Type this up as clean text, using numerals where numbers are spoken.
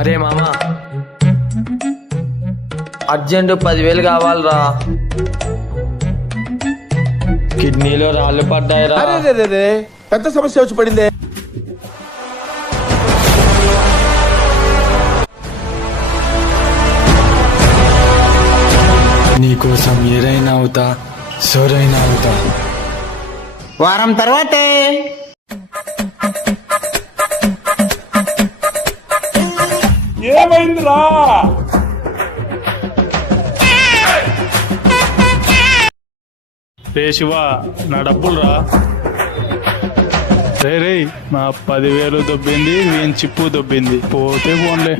అరే మామా అర్జెంటు 10,000 కావాలరా. కిడ్నీలో రాళ్ళు పడ్డాయిరా. అరే పెద్ద సమస్య వచ్చి పడిందే. నీకోసం ఏరైనా అవుతా, సోరైనా అవుతా. వారం తర్వాతే ఏమైందిరా? రే శివ, నా డబ్బులు రా. రే నా 10,000 దొబ్బింది, వీని చిప్పు దొబ్బింది. పోతే పోన్లే.